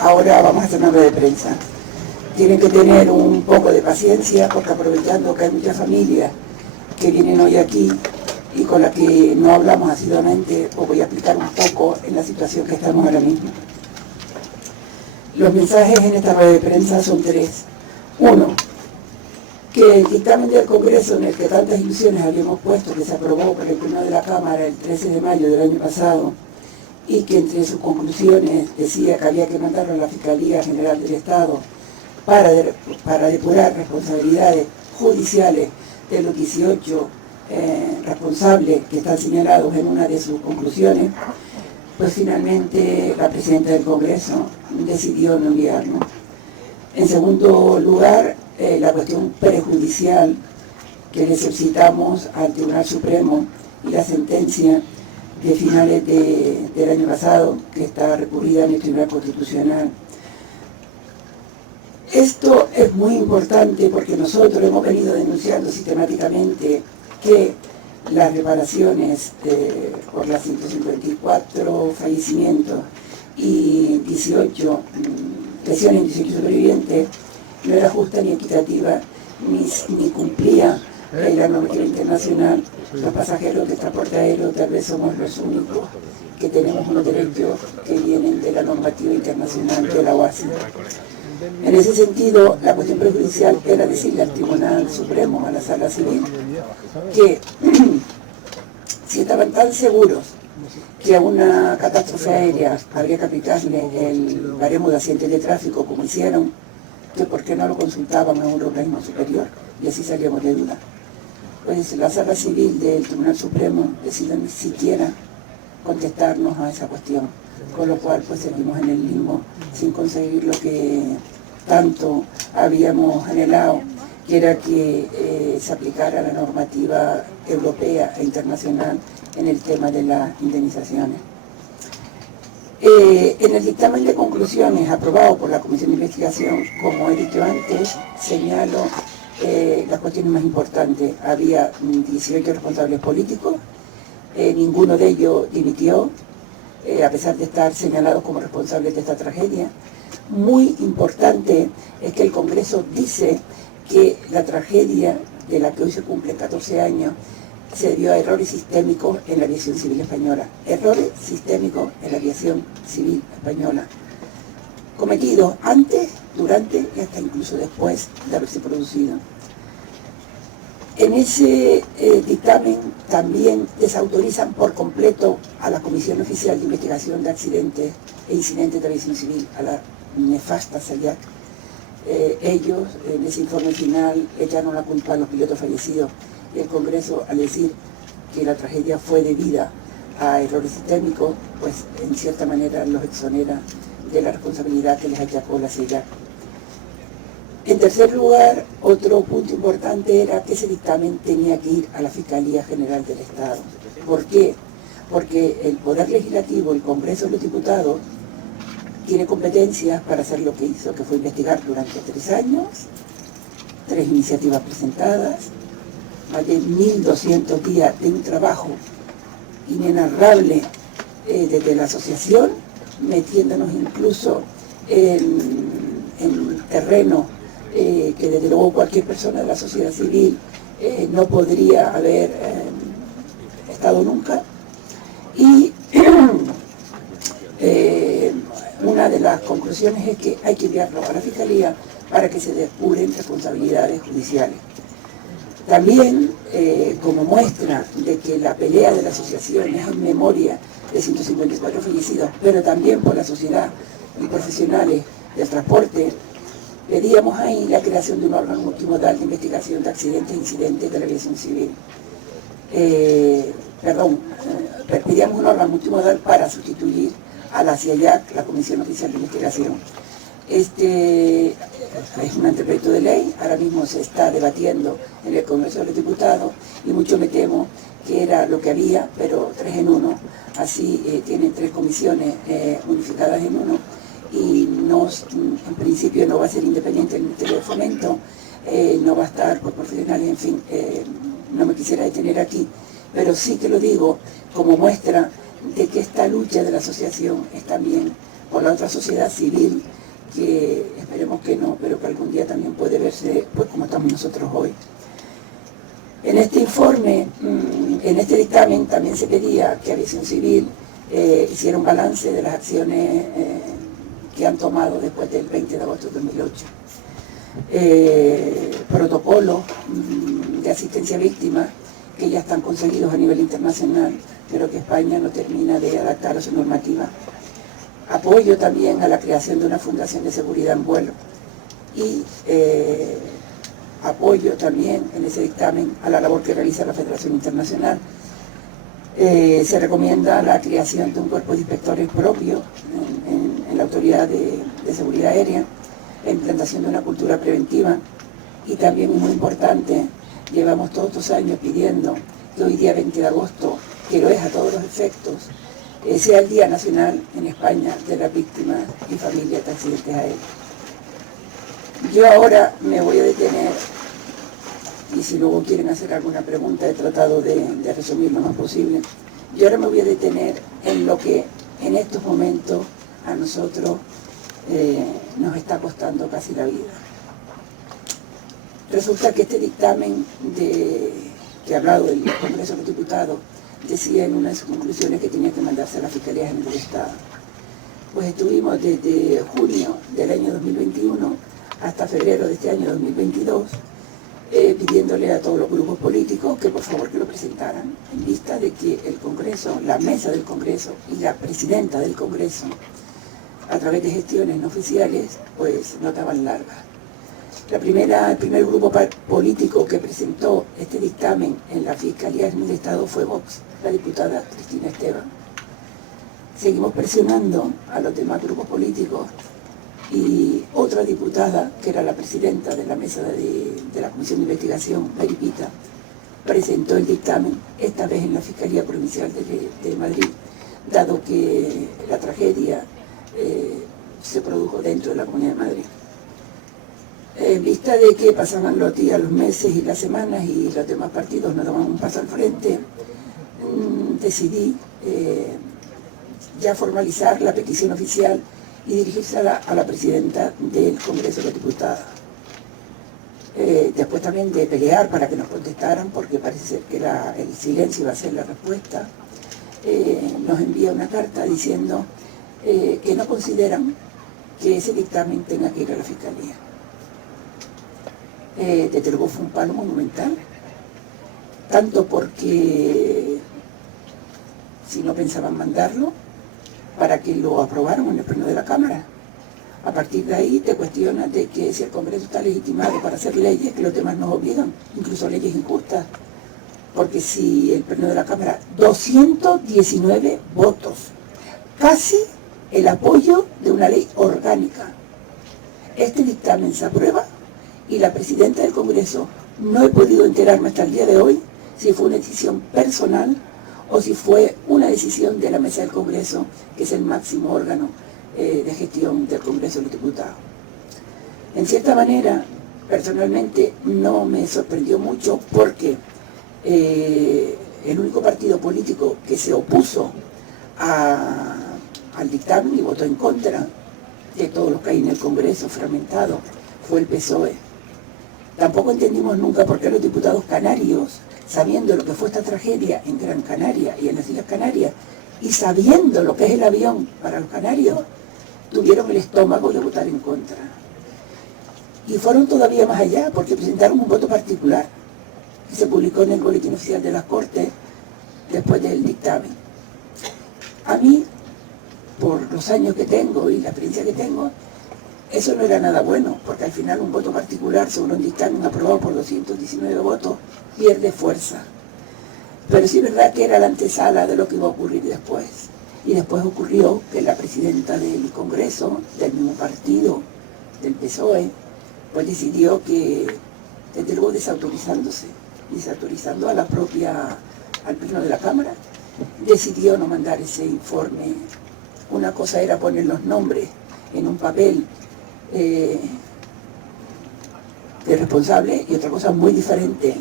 Ahora vamos a hacer una rueda de prensa. Tienen que tener un poco de paciencia porque aprovechando que hay muchas familias que vienen hoy aquí y con las que no hablamos asiduamente, os voy a explicar un poco en la situación que estamos ahora mismo. Los mensajes en esta rueda de prensa son tres. Uno, que el dictamen del Congreso en el que tantas ilusiones habíamos puesto, que se aprobó por el Pleno de la Cámara el 13 de mayo del año pasado, y que entre sus conclusiones decía que había que mandarlo a la Fiscalía General del Estado para depurar responsabilidades judiciales de los 18 responsables que están señalados en una de sus conclusiones, pues finalmente la Presidenta del Congreso decidió no enviarlo. En segundo lugar, la cuestión prejudicial que le solicitamos al Tribunal Supremo y la sentencia de finales del año pasado, que está recurrida en el Tribunal Constitucional. Esto es muy importante porque nosotros hemos venido denunciando sistemáticamente que las reparaciones por las 154 fallecimientos y 18 lesiones en 18 sobrevivientes no era justa ni equitativa, ni cumplía la normativa internacional. Los pasajeros de transporte aéreo tal vez somos los únicos que tenemos unos derechos que vienen de la normativa internacional de la OASI. En ese sentido, la cuestión prejudicial era decirle al Tribunal Supremo, a la Sala Civil, que si estaban tan seguros que a una catástrofe aérea habría que aplicarle el baremo de accidentes de tráfico como hicieron, que por qué no lo consultaban a un organismo superior y así salíamos de duda. Pues la Sala Civil del Tribunal Supremo decidió ni siquiera contestarnos a esa cuestión, con lo cual pues seguimos en el limbo sin conseguir lo que tanto habíamos anhelado, que era que se aplicara la normativa europea e internacional en el tema de las indemnizaciones. En el dictamen de conclusiones aprobado por la Comisión de Investigación, como he dicho antes, señalo las cuestiones más importantes. Había 18 responsables políticos, ninguno de ellos dimitió, a pesar de estar señalados como responsables de esta tragedia. Muy importante es que el Congreso dice que la tragedia de la que hoy se cumplen 14 años se debió a errores sistémicos en la aviación civil española. Errores sistémicos en la aviación civil española, cometidos antes, durante y hasta incluso después de haberse producido. En ese dictamen también desautorizan por completo a la Comisión Oficial de Investigación de Accidentes e Incidentes de Aviación Civil, a la nefasta CELIAC. Ellos, en ese informe final, echaron la culpa a los pilotos fallecidos, y el Congreso, al decir que la tragedia fue debida a errores sistémicos, pues en cierta manera los exonera de la responsabilidad que les achacó la CELIAC. En tercer lugar, otro punto importante era que ese dictamen tenía que ir a la Fiscalía General del Estado. ¿Por qué? Porque el Poder Legislativo, el Congreso de los Diputados, tiene competencias para hacer lo que hizo, que fue investigar durante 3 años, 3 iniciativas presentadas, más de 1.200 días de un trabajo inenarrable desde la asociación, metiéndonos incluso en terreno que desde luego cualquier persona de la sociedad civil no podría haber estado nunca. Y una de las conclusiones es que hay que enviarlo a la Fiscalía para que se depuren responsabilidades judiciales. También, como muestra de que la pelea de la asociación es en memoria de 154 fallecidos, pero también por la sociedad y profesionales del transporte, pedíamos ahí la creación de un órgano multimodal de investigación de accidentes e incidentes de la aviación civil. Pedíamos un órgano multimodal para sustituir a la CIAYAC, la Comisión Oficial de Investigación. Este es un anteproyecto de ley, ahora mismo se está debatiendo en el Congreso de los Diputados y mucho me temo que era lo que había, pero 3 en 1, así tienen 3 comisiones unificadas en uno y en principio no va a ser independiente el Ministerio de Fomento, no va a estar por profesionales, en fin, no me quisiera detener aquí, pero sí que lo digo como muestra de que esta lucha de la asociación es también por la otra sociedad civil, que esperemos que no, pero que algún día también puede verse pues como estamos nosotros hoy. En este informe, en este dictamen también se pedía que Aviación Civil hiciera un balance de las acciones que han tomado después del 20 de agosto de 2008. Protocolos de asistencia a víctimas que ya están conseguidos a nivel internacional, pero que España no termina de adaptar a su normativa. Apoyo también a la creación de una fundación de seguridad en vuelo y apoyo también en ese dictamen a la labor que realiza la Federación Internacional. Se recomienda la creación de un cuerpo de inspectores propio en la Autoridad de Seguridad Aérea, la implantación de una cultura preventiva y también, muy importante, llevamos todos estos años pidiendo que hoy día 20 de agosto, que lo es a todos los efectos, sea el Día Nacional en España de las víctimas y familias de accidentes aéreos. Yo ahora me voy a detener, y si luego quieren hacer alguna pregunta, he tratado de resumir lo más posible. Yo ahora me voy a detener en lo que en estos momentos a nosotros nos está costando casi la vida. Resulta que este dictamen que ha hablado del Congreso de los Diputados decía en una de sus conclusiones que tenía que mandarse a la Fiscalía General del Estado. Pues estuvimos desde junio del año 2021 hasta febrero de este año 2022 pidiéndole a todos los grupos políticos que por favor que lo presentaran, en vista de que el Congreso, la mesa del Congreso y la presidenta del Congreso, a través de gestiones no oficiales, pues no estaban largas. El primer grupo político que presentó este dictamen en la Fiscalía General del Estado fue Vox, la diputada Cristina Esteban. Seguimos presionando a los demás grupos políticos y otra diputada, que era la presidenta de la mesa de la Comisión de Investigación, Maripita, presentó el dictamen, esta vez en la Fiscalía Provincial de Madrid, dado que la tragedia se produjo dentro de la Comunidad de Madrid. En vista de que pasaban los días, los meses y las semanas y los demás partidos no daban un paso al frente, decidí ya formalizar la petición oficial y dirigirse a la presidenta del Congreso de los Diputados. Después también de pelear para que nos contestaran, porque parece ser que el silencio iba a ser la respuesta, nos envía una carta diciendo que no consideran que ese dictamen tenga que ir a la Fiscalía. Desde luego fue un palo monumental, tanto porque si no pensaban mandarlo para que lo aprobaran en el pleno de la Cámara. A partir de ahí te cuestionas de que si el Congreso está legitimado para hacer leyes que los demás nos obligan, incluso leyes injustas, porque si el pleno de la Cámara, 219 votos, casi el apoyo de una ley orgánica. Este dictamen se aprueba y la presidenta del Congreso, no he podido enterarme hasta el día de hoy si fue una decisión personal o si fue una decisión de la mesa del Congreso, que es el máximo órgano de gestión del Congreso de los Diputados. En cierta manera, personalmente no me sorprendió mucho porque el único partido político que se opuso al dictamen y votó en contra de todos los que hay en el Congreso fragmentado fue el PSOE. Tampoco entendimos nunca por qué los diputados canarios, sabiendo lo que fue esta tragedia en Gran Canaria y en las Islas Canarias, y sabiendo lo que es el avión para los canarios, tuvieron el estómago de votar en contra. Y fueron todavía más allá, porque presentaron un voto particular, que se publicó en el Boletín Oficial de las Cortes después del dictamen. A mí, por los años que tengo y la experiencia que tengo, eso no era nada bueno, porque al final un voto particular sobre un dictamen aprobado por 219 votos pierde fuerza. Pero sí es verdad que era la antesala de lo que iba a ocurrir después. Y después ocurrió que la presidenta del Congreso, del mismo partido, del PSOE, pues decidió que, desde luego desautorizando a al pleno de la Cámara, decidió no mandar ese informe. Una cosa era poner los nombres en un papel de responsable, y otra cosa muy diferente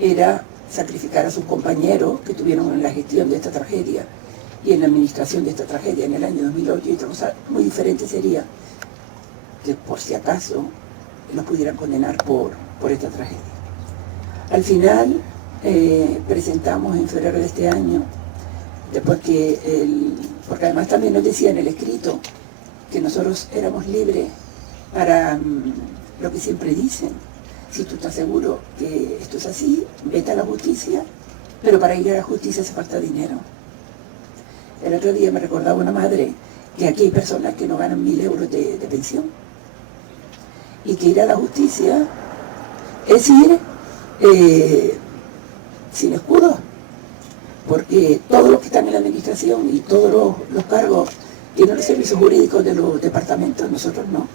era sacrificar a sus compañeros que tuvieron en la gestión de esta tragedia y en la administración de esta tragedia en el año 2008, y otra cosa muy diferente sería que por si acaso los pudieran condenar por esta tragedia. Al final presentamos en febrero de este año, después que porque además también nos decía en el escrito que nosotros éramos libres para lo que siempre dicen: si tú estás seguro que esto es así, vete a la justicia, pero para ir a la justicia hace falta dinero. El otro día me recordaba una madre que aquí hay personas que no ganan 1.000 euros de pensión, y que ir a la justicia es ir sin escudo, porque todos los que están en la administración y todos los cargos tienen los servicios jurídicos de los departamentos, nosotros no.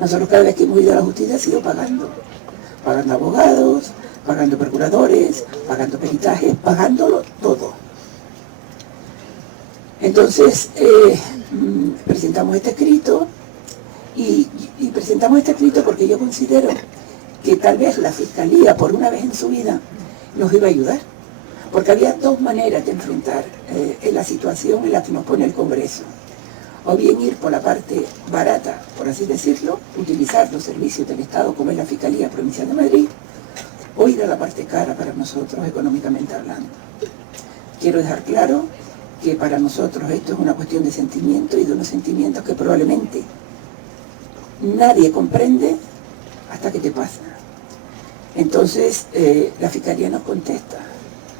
Nosotros cada vez que hemos ido a la justicia ha sido pagando abogados, pagando procuradores, pagando peritajes, pagándolo todo. Entonces presentamos este escrito, y presentamos este escrito porque yo considero que tal vez la Fiscalía, por una vez en su vida, nos iba a ayudar, porque había dos maneras de enfrentar la situación en la que nos pone el Congreso: o bien ir por la parte barata, por así decirlo, utilizar los servicios del Estado como es la Fiscalía Provincial de Madrid, o ir a la parte cara para nosotros económicamente hablando. Quiero dejar claro que para nosotros esto es una cuestión de sentimiento, y de unos sentimientos que probablemente nadie comprende hasta que te pasa. Entonces la Fiscalía nos contesta,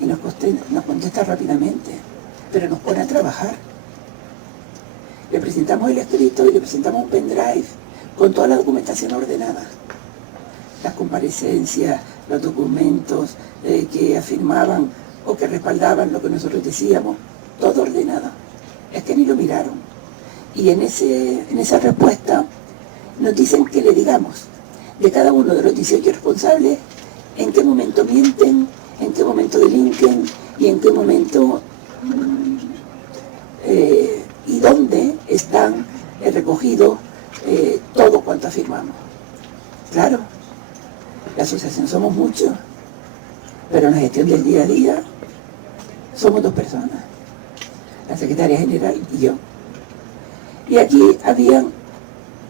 y nos contesta rápidamente, pero nos pone a trabajar. Le presentamos el escrito y le presentamos un pendrive con toda la documentación ordenada, las comparecencias, los documentos que afirmaban o que respaldaban lo que nosotros decíamos, todo ordenado. Es que ni lo miraron. Y en esa respuesta nos dicen que le digamos de cada uno de los 18 responsables en qué momento mienten, en qué momento delinquen y en qué momento y dónde están recogidos todo cuanto afirmamos. Claro, la asociación somos muchos, pero en la gestión del día a día somos 2 personas, la secretaria general y yo. Y aquí había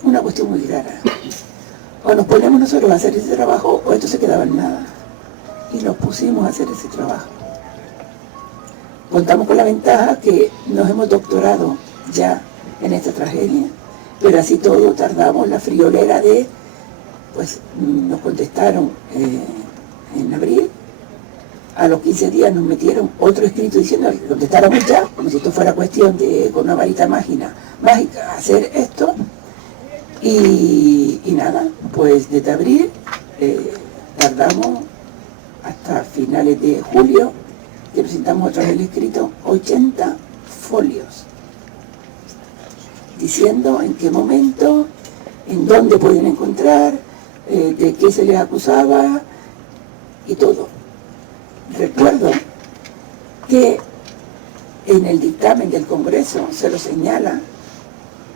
una cuestión muy clara: o nos ponemos nosotros a hacer ese trabajo, o esto se quedaba en nada. Y nos pusimos a hacer ese trabajo. Contamos con la ventaja que nos hemos doctorado ya en esta tragedia, pero así todo tardamos la friolera de, pues nos contestaron en abril, a los 15 días nos metieron otro escrito diciendo que contestáramos ya, como si esto fuera cuestión de, con una varita mágica, hacer esto, y nada, pues desde abril tardamos hasta finales de julio, que presentamos otra vez el escrito, 80 folios, diciendo en qué momento, en dónde pueden encontrar, de qué se les acusaba y todo. Recuerdo que en el dictamen del Congreso se lo señala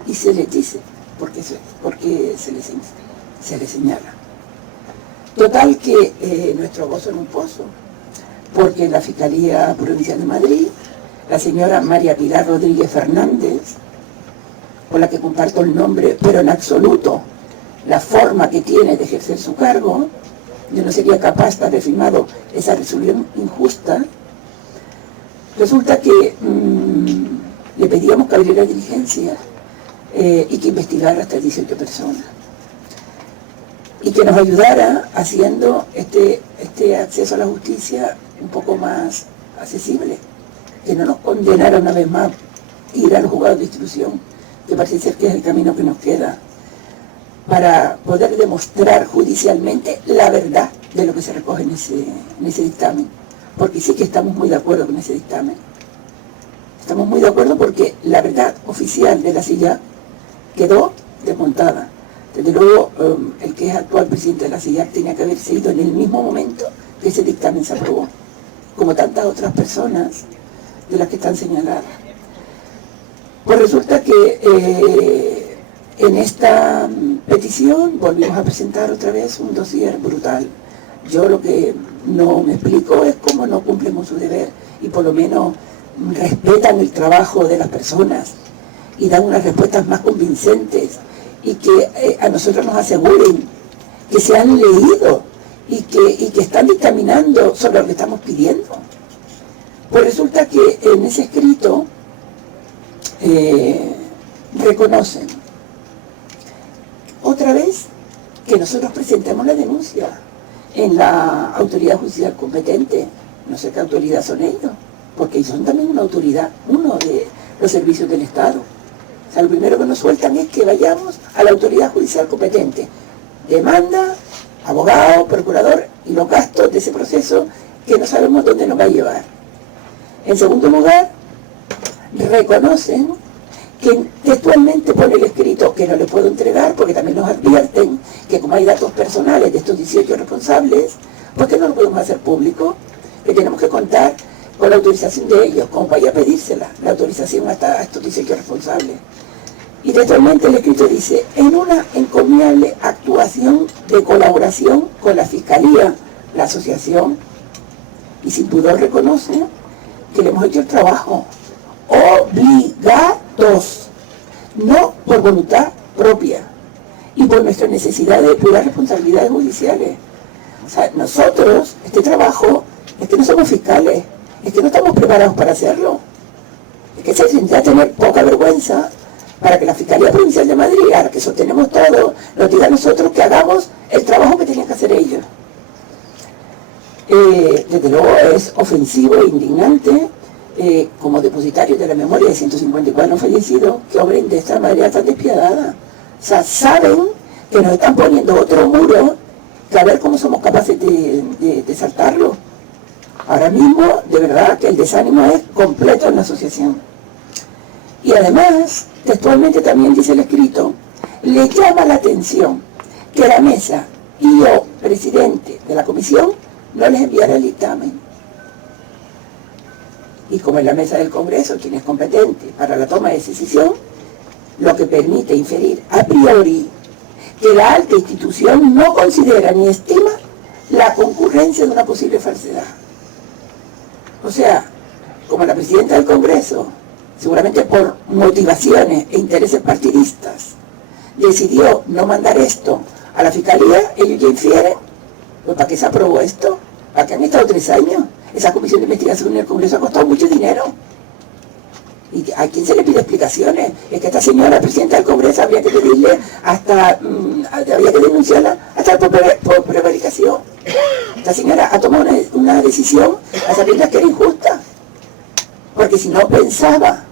y se les dice porque se les señala. Total que nuestro gozo en un pozo, porque la Fiscalía Provincial de Madrid, la señora María Pilar Rodríguez Fernández, con la que comparto el nombre, pero en absoluto la forma que tiene de ejercer su cargo, yo no sería capaz de haber firmado esa resolución injusta. Resulta que le pedíamos que abriera diligencia y que investigara hasta 18 personas. Y que nos ayudara haciendo este acceso a la justicia un poco más accesible. Que no nos condenara una vez más ir a los juzgados de instrucción, que parece ser que es el camino que nos queda, para poder demostrar judicialmente la verdad de lo que se recoge en ese dictamen. Porque sí que estamos muy de acuerdo con ese dictamen. Estamos muy de acuerdo porque la verdad oficial de la CIJAC quedó desmontada. Desde luego, el que es actual presidente de la CIJAC tenía que haberse ido en el mismo momento que ese dictamen se aprobó, como tantas otras personas de las que están señaladas. Pues resulta que en esta petición volvimos a presentar otra vez un dossier brutal. Yo lo que no me explico es cómo no cumplen con su deber y por lo menos respetan el trabajo de las personas y dan unas respuestas más convincentes y que a nosotros nos aseguren que se han leído y que están dictaminando sobre lo que estamos pidiendo. Pues resulta que en ese escrito reconocen otra vez que nosotros presentemos la denuncia en la autoridad judicial competente. No sé qué autoridad son ellos, porque son también una autoridad, uno de los servicios del Estado. O sea, lo primero que nos sueltan es que vayamos a la autoridad judicial competente. Demanda, abogado, procurador y los gastos de ese proceso que no sabemos dónde nos va a llevar. En segundo lugar, reconocen que textualmente pone el escrito que no le puedo entregar porque también nos advierten que como hay datos personales de estos 18 responsables, pues que no lo podemos hacer público, que tenemos que contar con la autorización de ellos, como vaya a pedírsela, la autorización a estos 18 responsables. Y textualmente el escrito dice, en una encomiable actuación de colaboración con la Fiscalía, la asociación, y sin pudor reconoce que le hemos hecho el trabajo obligados, no por voluntad propia y por nuestra necesidad de puras responsabilidades judiciales. O sea, nosotros, este trabajo, es que no somos fiscales, es que no estamos preparados para hacerlo, es que se tendría que tener poca vergüenza para que la Fiscalía Provincial de Madrid, a la que sostenemos todo, nos diga a nosotros que hagamos el trabajo que tenían que hacer ellos. Desde luego es ofensivo e indignante como depositarios de la memoria de 154 fallecidos que obren de esta manera tan despiadada. O sea, saben que nos están poniendo otro muro que a ver cómo somos capaces de saltarlo. Ahora mismo, de verdad que el desánimo es completo en la asociación. Y además, textualmente también dice el escrito, le llama la atención que la mesa y yo, presidente de la comisión, no les enviara el dictamen. Y como en la mesa del Congreso, quien es competente para la toma de decisión, lo que permite inferir a priori que la alta institución no considera ni estima la concurrencia de una posible falsedad. O sea, como la presidenta del Congreso, seguramente por motivaciones e intereses partidistas, decidió no mandar esto a la Fiscalía, ellos ya infieren, pues ¿para qué se aprobó esto? ¿Para qué han estado 3 años? Esa comisión de investigación en el Congreso ha costado mucho dinero. ¿Y a quién se le pide explicaciones? Es que esta señora presidenta del Congreso habría que pedirle hasta, habría que denunciarla hasta por prevaricación. Esta señora ha tomado una decisión a sabiendas que era injusta. Porque si no pensaba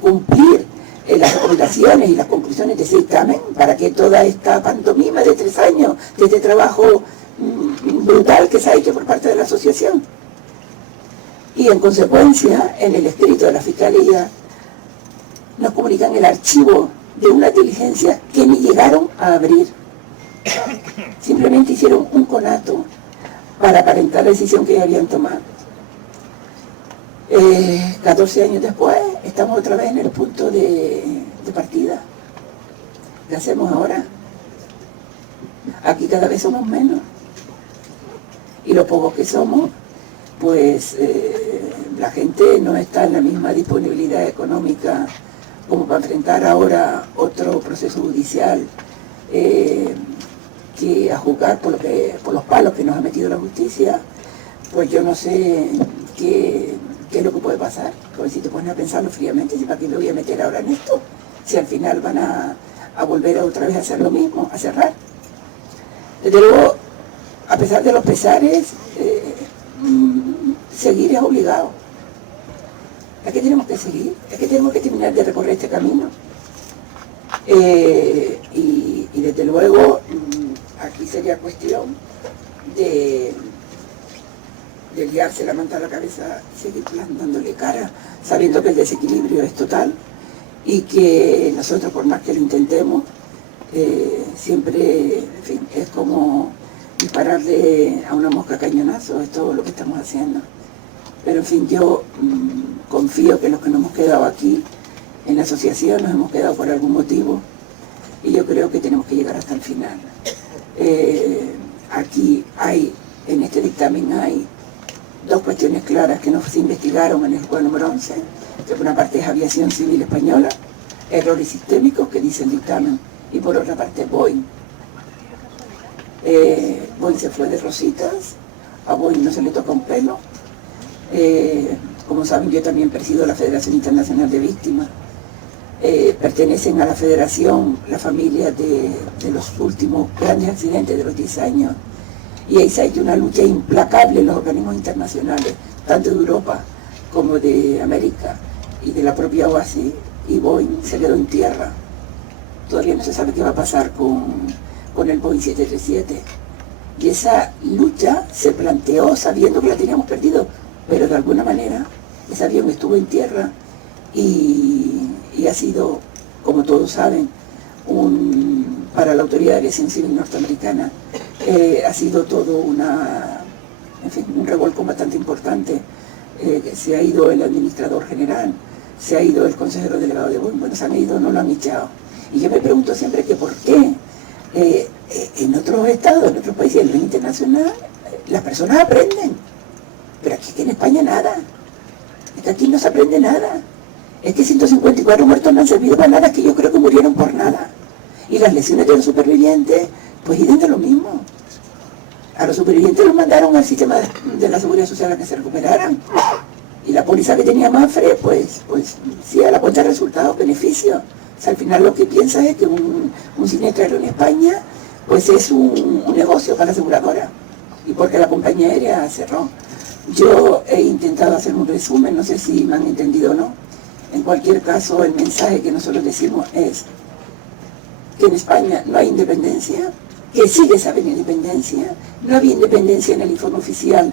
cumplir las recomendaciones y las conclusiones de ese dictamen, para que toda esta pantomima de 3 años, de este trabajo brutal que se ha hecho por parte de la asociación. Y en consecuencia, en el escrito de la Fiscalía, nos comunican el archivo de una diligencia que ni llegaron a abrir. Simplemente hicieron un conato para aparentar la decisión que habían tomado. 14 años después, estamos otra vez en el punto de partida. ¿Qué hacemos ahora? Aquí cada vez somos menos. Y los pocos que somos, pues la gente no está en la misma disponibilidad económica como para enfrentar ahora otro proceso judicial que a juzgar por los palos que nos ha metido la justicia. Pues yo no sé qué es lo que puede pasar. Porque si te pones a pensarlo fríamente, ¿para qué me voy a meter ahora en esto? Si al final van a volver otra vez a hacer lo mismo, a cerrar. Desde luego, a pesar de los pesares, seguir es obligado. Es que tenemos que seguir, es que tenemos que terminar de recorrer este camino. Y desde luego, aquí sería cuestión de liarse la manta a la cabeza y seguir plantándole cara, sabiendo que el desequilibrio es total y que nosotros, por más que lo intentemos, siempre, en fin, es como dispararle a una mosca a cañonazo, es todo lo que estamos haciendo. Pero en fin, yo confío que los que nos hemos quedado aquí en la asociación nos hemos quedado por algún motivo y yo creo que tenemos que llegar hasta el final. Aquí hay, en este dictamen hay dos cuestiones claras que no se investigaron en el juego número 11, que por una parte es aviación civil española, errores sistémicos que dice el dictamen, y por otra parte Boeing. Boeing se fue de rositas, a Boeing no se le toca un pelo. Como saben, yo también presido la Federación Internacional de Víctimas. Pertenecen a la federación la familia de los últimos grandes accidentes de los 10 años, y ahí se ha hecho una lucha implacable en los organismos internacionales, tanto de Europa como de América y de la propia OASI, y Boeing se quedó en tierra. Todavía no se sabe qué va a pasar con el Boeing 737, y esa lucha se planteó sabiendo que la teníamos perdido, pero de alguna manera ese avión estuvo en tierra y ha sido, como todos saben, para la Autoridad de Aviación Civil norteamericana, ha sido todo un revolcón bastante importante. Se ha ido el administrador general, se ha ido el consejero delegado de Boeing, bueno, se han ido, no lo han echado. Y yo me pregunto siempre que por qué en otros estados, en otros países, en lo internacional, las personas aprenden, pero aquí en España nada. Es que aquí no se aprende nada. Es que 154 muertos no han servido para nada, es que yo creo que murieron por nada. Y las lesiones de los supervivientes, pues iban de lo mismo. A los supervivientes los mandaron al sistema de la Seguridad Social a que se recuperaran. Y la póliza que tenía Mafre, pues sí, a la cuenta de resultados, beneficios. O sea, al final lo que piensa es que un siniestro aéreo en España, pues es un negocio para la aseguradora. Y porque la compañía aérea cerró. Yo he intentado hacer un resumen, no sé si me han entendido o no. En cualquier caso, el mensaje que nosotros decimos es que en España no hay independencia, que sigue sin haber independencia, no había independencia en el informe oficial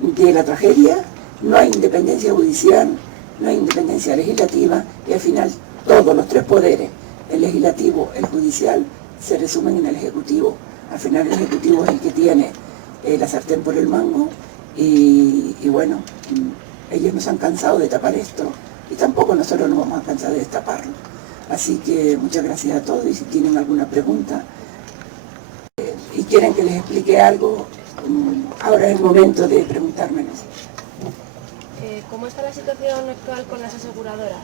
de la tragedia, no hay independencia judicial, no hay independencia legislativa, y al final todos los tres poderes, el legislativo, el judicial, se resumen en el ejecutivo. Al final el ejecutivo es el que tiene la sartén por el mango, y bueno, ellos nos han cansado de tapar esto, y tampoco nosotros nos vamos a cansar de destaparlo. Así que muchas gracias a todos, y si tienen alguna pregunta y quieren que les explique algo, ahora es el momento de preguntármelo. ¿Cómo está la situación actual con las aseguradoras?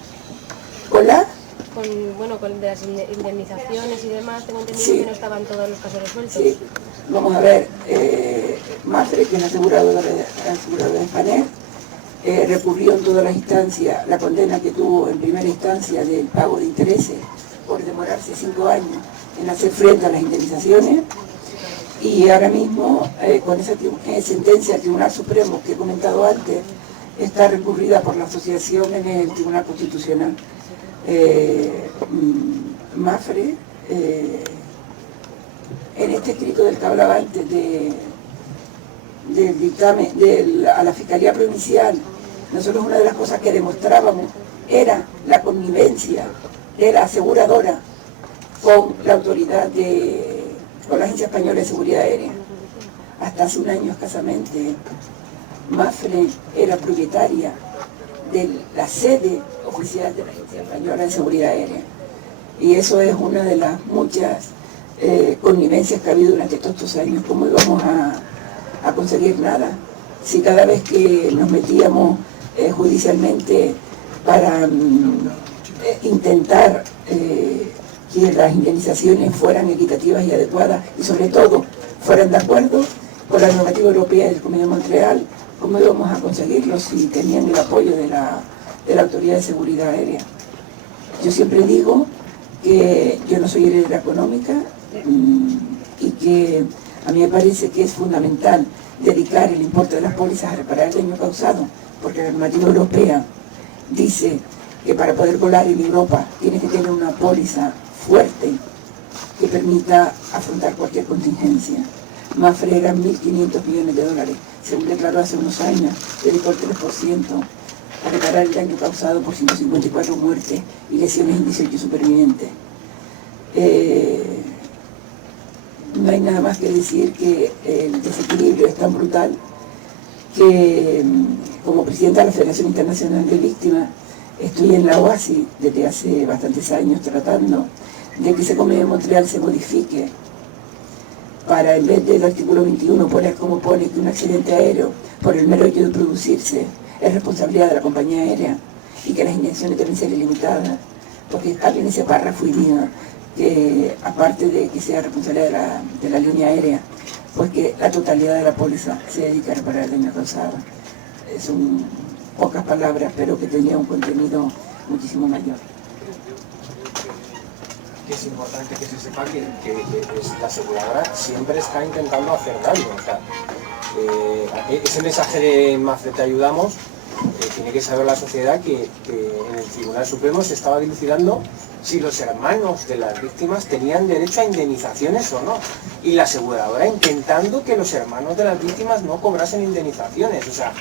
¿Con la? Con las indemnizaciones y demás, tengo entendido Sí. que no estaban todos los casos resueltos. Sí, vamos a ver, Mafre, que es la aseguradora de Spanair, recurrió en todas las instancias la condena que tuvo en primera instancia del pago de intereses por demorarse 5 años en hacer frente a las indemnizaciones, y ahora mismo con esa sentencia del Tribunal Supremo que he comentado antes, está recurrida por la asociación en el Tribunal Constitucional. Mafre, en este escrito del que hablaba antes del dictamen a la Fiscalía Provincial, nosotros una de las cosas que demostrábamos era la connivencia de la aseguradora con la autoridad con la Agencia Española de Seguridad Aérea. Hasta hace un año escasamente, Mafre era propietaria de la sede oficial de la Agencia Española de Seguridad Aérea. Y eso es una de las muchas connivencias que ha habido durante todos estos años. ¿Cómo íbamos a conseguir nada? Si cada vez que nos metíamos judicialmente para intentar que las indemnizaciones fueran equitativas y adecuadas, y sobre todo fueran de acuerdo con la normativa europea del Convenio de Montreal, ¿cómo íbamos a conseguirlo si tenían el apoyo de la Autoridad de Seguridad Aérea? Yo siempre digo que yo no soy heredera económica, y que a mí me parece que es fundamental dedicar el importe de las pólizas a reparar el daño causado, porque la normativa europea dice que para poder volar en Europa tienes que tener una póliza fuerte que permita afrontar cualquier contingencia. Mafre eran 1.500 millones de dólares, según declaró hace unos años, dedicó el 3% a reparar el daño causado por 154 muertes y lesiones en 18 supervivientes. No hay nada más que decir que el desequilibrio es tan brutal que, como presidenta de la Federación Internacional de Víctimas, estoy en la OASI desde hace bastantes años tratando de que ese Convenio de Montreal se modifique para, en vez del artículo 21, poner como pone que un accidente aéreo, por el mero hecho de producirse, es responsabilidad de la compañía aérea y que las inyecciones deben ser ilimitadas, porque también ese párrafo diga que, aparte de que sea responsabilidad de la línea aérea, pues que la totalidad de la póliza se dedica a reparar el daño causado. Son pocas palabras, pero que tenía un contenido muchísimo mayor. Es importante que se sepa que la aseguradora siempre está intentando hacer daño. O sea, ese mensaje de Mafre te ayudamos, tiene que saber la sociedad que en el Tribunal Supremo se estaba dilucidando si los hermanos de las víctimas tenían derecho a indemnizaciones o no. Y la aseguradora intentando que los hermanos de las víctimas no cobrasen indemnizaciones. O sea,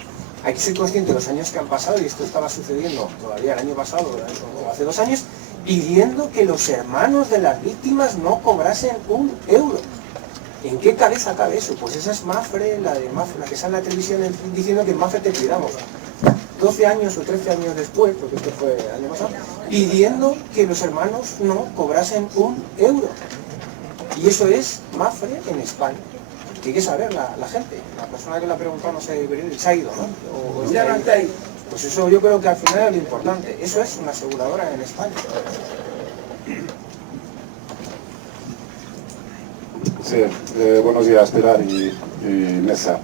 hay que ser consciente de los años que han pasado, y esto estaba sucediendo todavía el año pasado, o hace 2 años, pidiendo que los hermanos de las víctimas no cobrasen un euro. ¿En qué cabeza cabe eso? Pues esa es Mafre, la que sale en la televisión diciendo que en Mafre te cuidamos. 12 años o 13 años después, porque esto fue el año pasado, pidiendo que los hermanos no cobrasen un euro. Y eso es Mafre en España. Tiene que saber la gente. La persona que la ha preguntado no se ha ido, ¿no? O Ya no está ahí. Pues eso yo creo que al final es lo importante. Eso es una aseguradora en España. Sí, buenos días, Pilar y Mesa.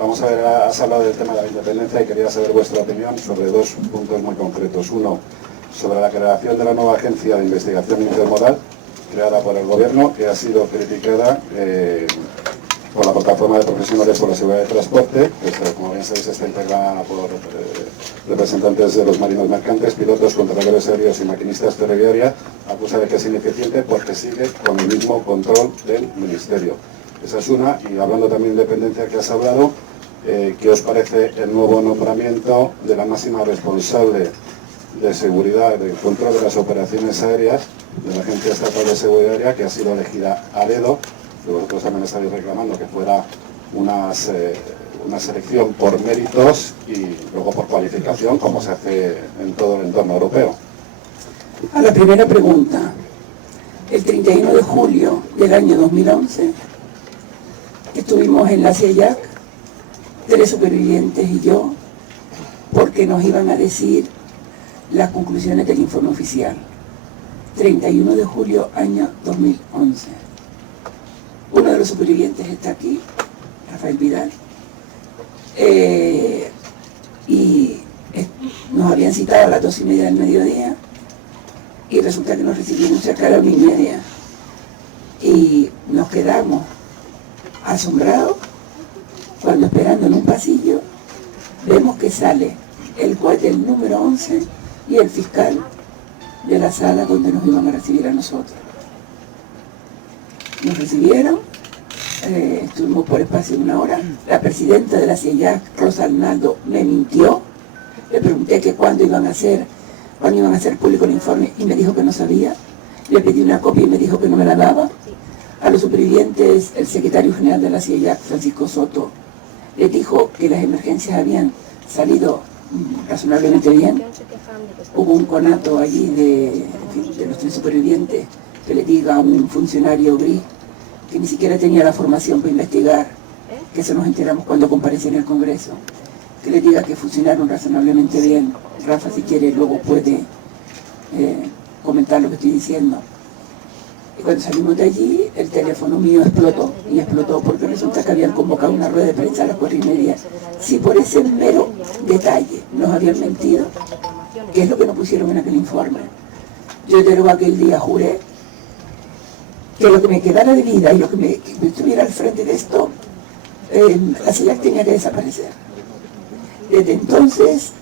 Vamos a ver, has hablado del tema de la independencia y quería saber vuestra opinión sobre 2 puntos muy concretos. Uno, sobre la creación de la nueva agencia de investigación intermodal creada por el Gobierno, que ha sido criticada por la plataforma de profesionales por la seguridad del transporte, que como bien sabéis está integrada por representantes de los marinos mercantes, pilotos, controladores aéreos y maquinistas ferroviarios, acusa de que es ineficiente porque sigue con el mismo control del Ministerio. Esa es una, y hablando también de independencia que has hablado, ¿qué os parece el nuevo nombramiento de la máxima responsable de seguridad, de control de las operaciones aéreas de la Agencia Estatal de Seguridad Aérea, que ha sido elegida a dedo? Que vosotros también estáis reclamando que fuera una selección por méritos y luego por cualificación, como se hace en todo el entorno europeo. A la primera pregunta, el 31 de julio del año 2011, estuvimos en la CIEJAC, 3 supervivientes y yo, porque nos iban a decir las conclusiones del informe oficial. 31 de julio, año 2011. Uno de los supervivientes está aquí, Rafael Vidal, y nos habían citado a las 2:30 del mediodía, y resulta que nos recibieron cerca de las 1:30, y nos quedamos asombrados cuando, esperando en un pasillo, vemos que sale el juez del número 11 y el fiscal de la sala donde nos iban a recibir a nosotros. Nos recibieron, estuvimos por espacio de 1 hora. La presidenta de la CIEJAC, Rosa Arnaldo, me mintió. Le pregunté que cuándo iban a hacer público el informe y me dijo que no sabía. Le pedí una copia y me dijo que no me la daba. A los supervivientes, el secretario general de la CIEJAC, Francisco Soto, les dijo que las emergencias habían salido razonablemente bien. Hubo un conato allí de los 3 supervivientes, que le diga a un funcionario gris que ni siquiera tenía la formación para investigar, que eso nos enteramos cuando compareció en el Congreso, que le diga que funcionaron razonablemente bien. Rafa, si quiere, luego puede comentar lo que estoy diciendo. Y cuando salimos de allí, el teléfono mío explotó, y explotó porque resulta que habían convocado una rueda de prensa a las 4:30. Si por ese mero detalle nos habían mentido, ¿qué es lo que nos pusieron en aquel informe? Yo desde aquel día juré que lo que me quedara de vida y lo que me estuviera al frente de esto, la CIEJAC tenía que desaparecer. Desde entonces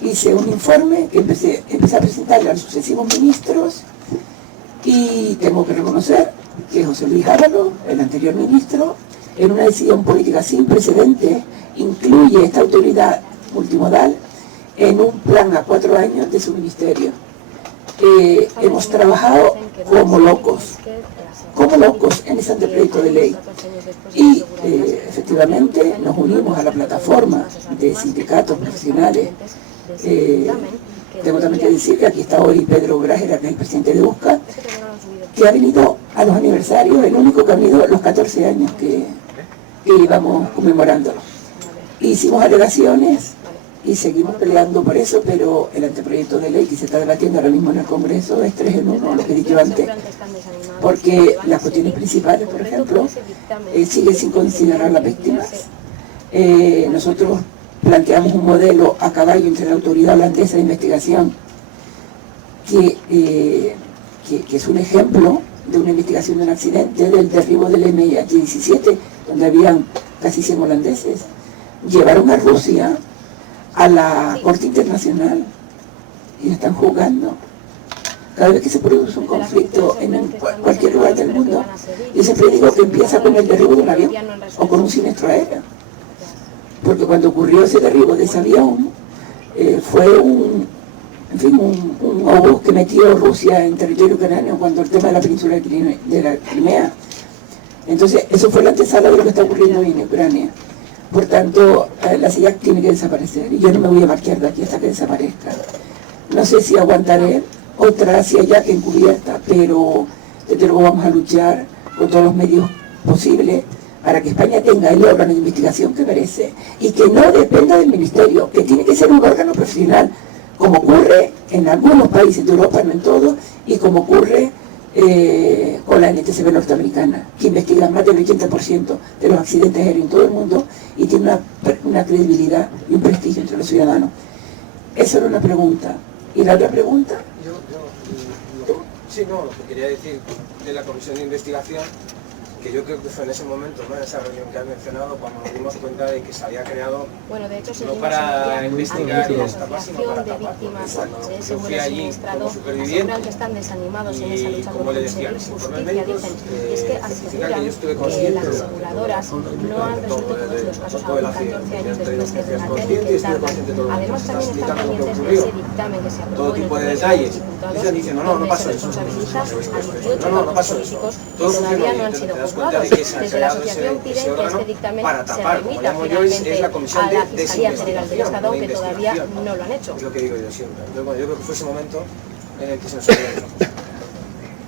hice un informe que empecé a presentarle a los sucesivos ministros, y tengo que reconocer que José Luis Ábalos, el anterior ministro, en una decisión política sin precedentes, incluye esta autoridad multimodal en un plan a 4 años de su ministerio. Hemos trabajado como locos en ese anteproyecto de ley, y efectivamente nos unimos a la plataforma de sindicatos profesionales. Tengo también que decir que aquí está hoy Pedro Grajera, que es el presidente de USCA, que ha venido a los aniversarios, el único que han ido los 14 años que íbamos conmemorando. Hicimos alegaciones y seguimos peleando por eso, pero el anteproyecto de ley que se está debatiendo ahora mismo en el Congreso es 3 en 1, lo que he dicho antes, porque las cuestiones principales, por ejemplo, siguen sin considerar las víctimas. Nosotros planteamos un modelo a caballo entre la autoridad holandesa de investigación que es un ejemplo de una investigación de un accidente, del derribo del MH17, donde habían casi 100 holandeses. Llevaron a Rusia a la Corte Internacional y están juzgando. Cada vez que se produce un conflicto en cualquier lugar del mundo, yo siempre digo que empieza con el derribo de un avión o con un siniestro aéreo. Porque cuando ocurrió ese derribo de ese avión, fue un obús que metió Rusia en territorio ucraniano cuando el tema de la península de la Crimea. Entonces, eso fue la antesala de lo que está ocurriendo hoy en Ucrania. Por tanto, la CIAC tiene que desaparecer y yo no me voy a marchar de aquí hasta que desaparezca. No sé si aguantaré otra CIAC encubierta, pero desde luego vamos a luchar con todos los medios posibles para que España tenga el órgano de investigación que merece y que no dependa del ministerio, que tiene que ser un órgano profesional, como ocurre en algunos países de Europa, no en todos, y como ocurre con la NTSB norteamericana, que investiga más del 80% de los accidentes aéreos en todo el mundo y tiene una credibilidad y un prestigio entre los ciudadanos. Esa era una pregunta. ¿Y la otra pregunta? Sí, no, lo que quería decir de la comisión de investigación, que yo creo que fue en ese momento, ¿no?, en esa reunión que has mencionado, cuando nos dimos cuenta de que se había creado, bueno, de hecho, no para investigar y la escapar, sino para de tapar. víctimas Cuando de yo fui allí como superviviente, aseguran que están desanimados en esa y lucha como por le decía, conseguir los informes justicia, médicos, dicen, y es que aseguran yo estuve que consciente las aseguradoras no han resuelto todos los casos aún 14 años después que relaten que tardan. Además, también están pendientes de ese dictamen que se aprobó todo en el tipo de Congreso de detalles. los Diputados, Están diciendo, no donde pasó se eso. responsabiliza a 18 No pasó eso. políticos que Todo todavía funcionó no han bien, sido te das cuenta juzgados. de que se ha Desde la creado asociación ese piden que órgano este dictamen para se tapar, como remita llamo yo, es finalmente la comisión a de la Fiscalía General del Estado, desinvestigación, que de todavía investigación. no lo han hecho. Es lo que digo yo siempre. Yo creo que fue ese momento en el que se nos olvidó.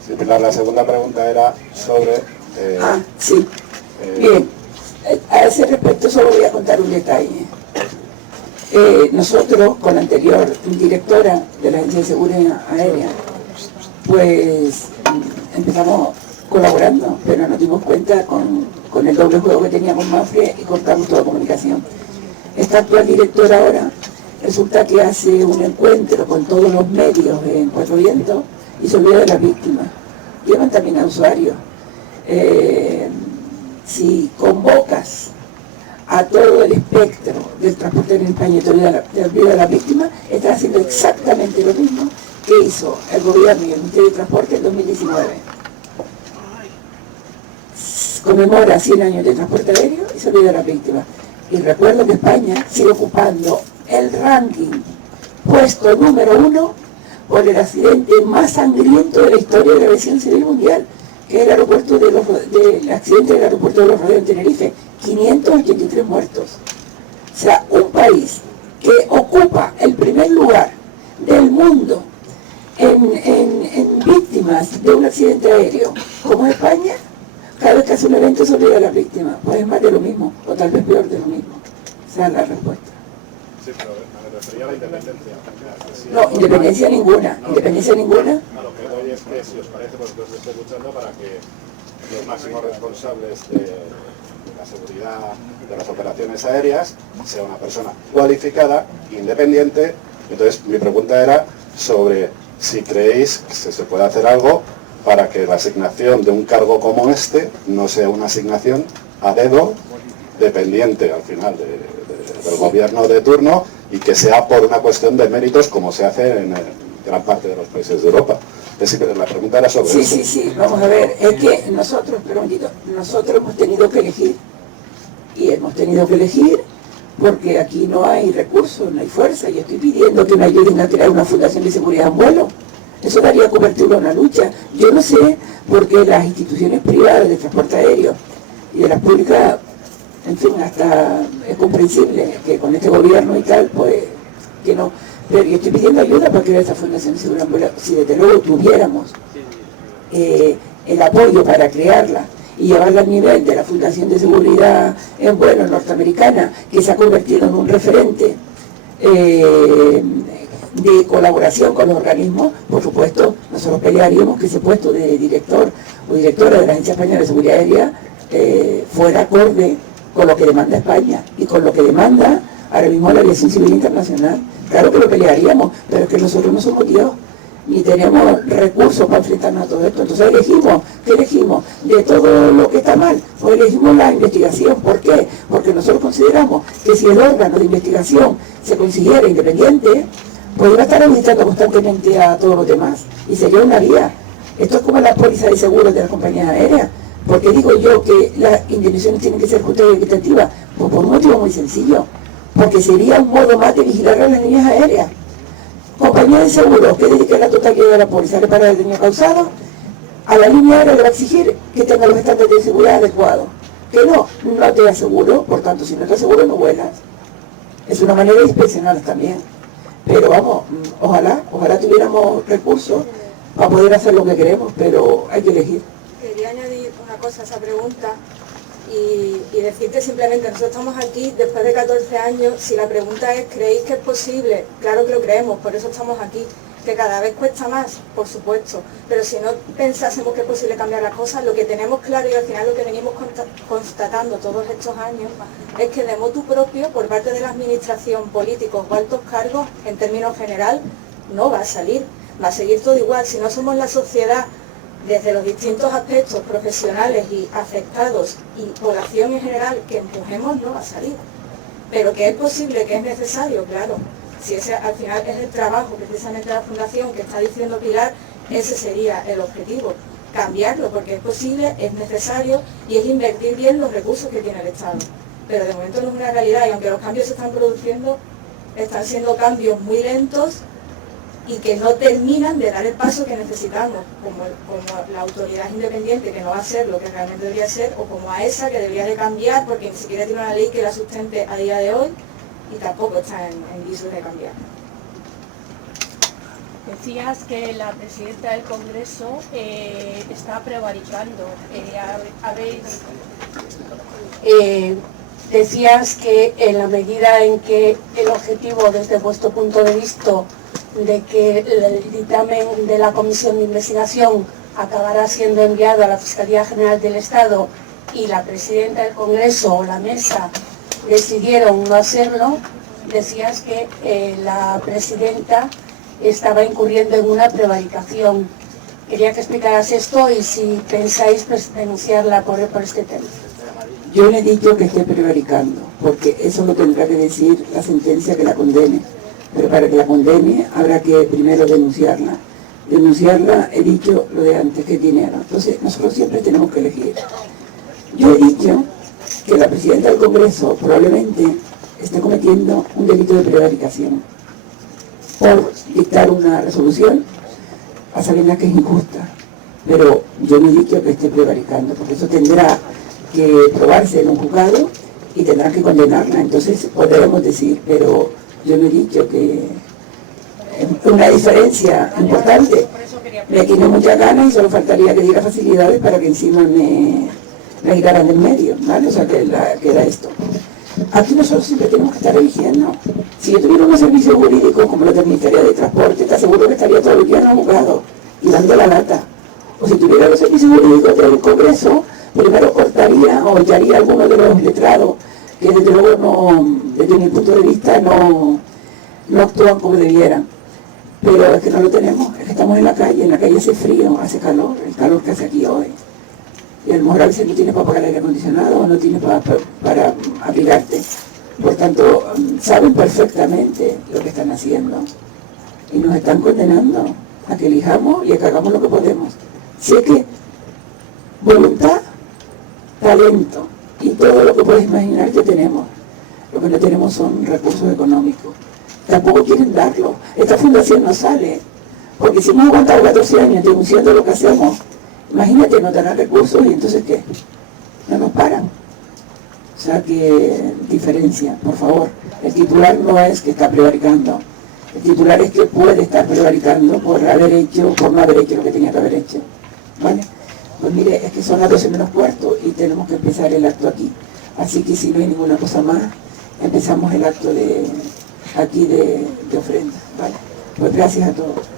Sí, Pilar, la segunda pregunta era sobre... Sí. Bien, a ese respecto solo voy a contar un detalle. Nosotros, con la anterior directora de la Agencia de Seguridad Aérea, pues empezamos colaborando, pero nos dimos cuenta con el doble juego que teníamos Mafre y cortamos toda comunicación. Esta actual directora ahora resulta que hace un encuentro con todos los medios en Cuatro Vientos y se olvida de las víctimas. Llevan también a usuarios. Si convocas a todo el espectro del transporte en España y te olvidas de las víctimas, estás haciendo exactamente lo mismo que hizo el gobierno y el Ministerio de Transporte en 2019. Conmemora 100 años de transporte aéreo y se olvida de las víctimas. Y recuerdo que España sigue ocupando el ranking puesto número 1 por el accidente más sangriento de la historia de la aviación civil mundial, que es el accidente del aeropuerto de Los Rodeos en Tenerife, 583 muertos. O sea, un país que ocupa el primer lugar del mundo en víctimas de un accidente aéreo, como España, cada vez que hace un evento se olvida de las víctimas, pues es más de lo mismo, o tal vez peor de lo mismo. Esa es la respuesta. Sí, pero me refería a la independencia. No, independencia ninguna, independencia ninguna. A lo que voy es que, si os parece, vosotros estéis luchando para que los máximos responsables de la seguridad de las operaciones aéreas sea una persona cualificada, independiente. Entonces, mi pregunta era sobre si creéis que se puede hacer algo para que la asignación de un cargo como este no sea una asignación a dedo, dependiente al final del gobierno de turno, y que sea por una cuestión de méritos como se hace en gran parte de los países de Europa. La pregunta era sobre eso. Sí, vamos a ver, es que nosotros hemos tenido que elegir, y hemos tenido que elegir porque aquí no hay recursos, no hay fuerza. Yo estoy pidiendo que me ayuden a crear una fundación de seguridad en vuelo. Eso daría cobertura a una lucha. Yo no sé por qué las instituciones privadas de transporte aéreo y de las públicas, en fin, hasta es comprensible que con este gobierno y tal, pues, que no. Pero yo estoy pidiendo ayuda para crear esta fundación de seguridad en vuelo. Si desde luego tuviéramos el apoyo para crearla y llevarla al nivel de la Fundación de Seguridad en Vuelos norteamericana, que se ha convertido en un referente de colaboración con los organismos, por supuesto, nosotros pelearíamos que ese puesto de director o directora de la Agencia Española de Seguridad Aérea fuera acorde con lo que demanda España y con lo que demanda ahora mismo la aviación civil internacional. Claro que lo pelearíamos, pero es que nosotros no somos Dios, ni tenemos recursos para enfrentarnos a todo esto. Entonces elegimos, ¿qué elegimos? De todo lo que está mal, pues elegimos la investigación. ¿Por qué? Porque nosotros consideramos que si el órgano de investigación se consiguiera independiente, pues iba a estar auditando constantemente a todos los demás, y sería una vía. Esto es como la póliza de seguros de las compañías aéreas. ¿Por qué digo yo que las indemnizaciones tienen que ser justas y equitativas? Pues por un motivo muy sencillo, porque sería un modo más de vigilar a las líneas aéreas. Compañía de seguros que dedique la totalidad de la póliza a reparar el daño causado, a la línea aérea le va a exigir que tenga los estándares de seguridad adecuados. Que no te aseguro, por tanto, si no te aseguro no vuelas. Es una manera de inspeccionar también. Pero vamos, ojalá tuviéramos recursos para poder hacer lo que queremos, pero hay que elegir. Quería añadir una cosa a esa pregunta y decirte simplemente, nosotros estamos aquí después de 14 años, si la pregunta es, ¿creéis que es posible? Claro que lo creemos, por eso estamos aquí. Que cada vez cuesta más, por supuesto, pero si no pensásemos que es posible cambiar las cosas, lo que tenemos claro y al final lo que venimos constatando todos estos años es que de motu propio, por parte de la administración, políticos o altos cargos, en términos general, no va a salir, va a seguir todo igual. Si no somos la sociedad, desde los distintos aspectos profesionales y afectados y población en general, que empujemos, no va a salir. Pero que es posible, que es necesario, claro. Si ese al final es el trabajo precisamente de la Fundación que está diciendo Pilar, ese sería el objetivo, cambiarlo, porque es posible, es necesario y es invertir bien los recursos que tiene el Estado. Pero de momento no es una realidad y aunque los cambios se están produciendo, están siendo cambios muy lentos y que no terminan de dar el paso que necesitamos, como la autoridad independiente que no va a ser lo que realmente debería ser, o como AESA que debería de cambiar porque ni siquiera tiene una ley que la sustente a día de hoy, y tampoco está en visos de cambiar. Decías que la presidenta del Congreso está prevaricando. Decías que en la medida en que el objetivo, desde vuestro punto de vista, de que el dictamen de la Comisión de Investigación acabará siendo enviado a la Fiscalía General del Estado y la presidenta del Congreso o la mesa decidieron no hacerlo, decías que la presidenta estaba incurriendo en una prevaricación. Quería que explicaras esto y si pensáis denunciarla por este tema. Yo le he dicho que esté prevaricando, porque eso lo tendrá que decir la sentencia que la condene. Pero para que la condene habrá que primero denunciarla. Denunciarla, he dicho lo de antes, que dinero. Entonces nosotros siempre tenemos que elegir. Yo he dicho que la presidenta del Congreso probablemente esté cometiendo un delito de prevaricación por dictar una resolución a sabiendas que es injusta. Pero yo no he dicho que esté prevaricando, porque eso tendrá que probarse en un juzgado y tendrán que condenarla. Entonces podremos decir, pero yo no he dicho que es una diferencia importante. Me tiene muchas ganas y solo faltaría que diera facilidades para que encima me quitaran del medio, ¿vale? O sea, que era esto. Aquí nosotros siempre tenemos que estar eligiendo. Si yo tuviera un servicio jurídico como los del Ministerio de Transporte, te aseguro que estaría todo el día en abogado y dando la lata. O si tuviera los servicios jurídicos del Congreso, primero cortaría o echaría a algunos de los letrados que desde luego no, desde mi punto de vista, no actúan como debieran. Pero es que no lo tenemos, es que estamos en la calle hace frío, hace calor, el calor que hace aquí hoy. Y a lo mejor a veces no tienes para pagar el aire acondicionado o no tienes para abrigarte. Por tanto, saben perfectamente lo que están haciendo y nos están condenando a que elijamos y a que hagamos lo que podemos. Si es que voluntad, talento y todo lo que puedes imaginar que tenemos. Lo que no tenemos son recursos económicos. Tampoco quieren darlo. Esta fundación no sale, porque si hemos aguantado 14 años denunciando lo que hacemos, imagínate, no darán recursos y entonces ¿qué? No nos paran. O sea que diferencia, por favor. El titular no es que está prevaricando. El titular es que puede estar prevaricando por no haber hecho lo que tenía que haber hecho. ¿Vale? mire, es que son las 12 menos cuarto y tenemos que empezar el acto aquí. Así que si no hay ninguna cosa más, empezamos el acto de aquí de ofrenda, ¿vale? Pues gracias a todos.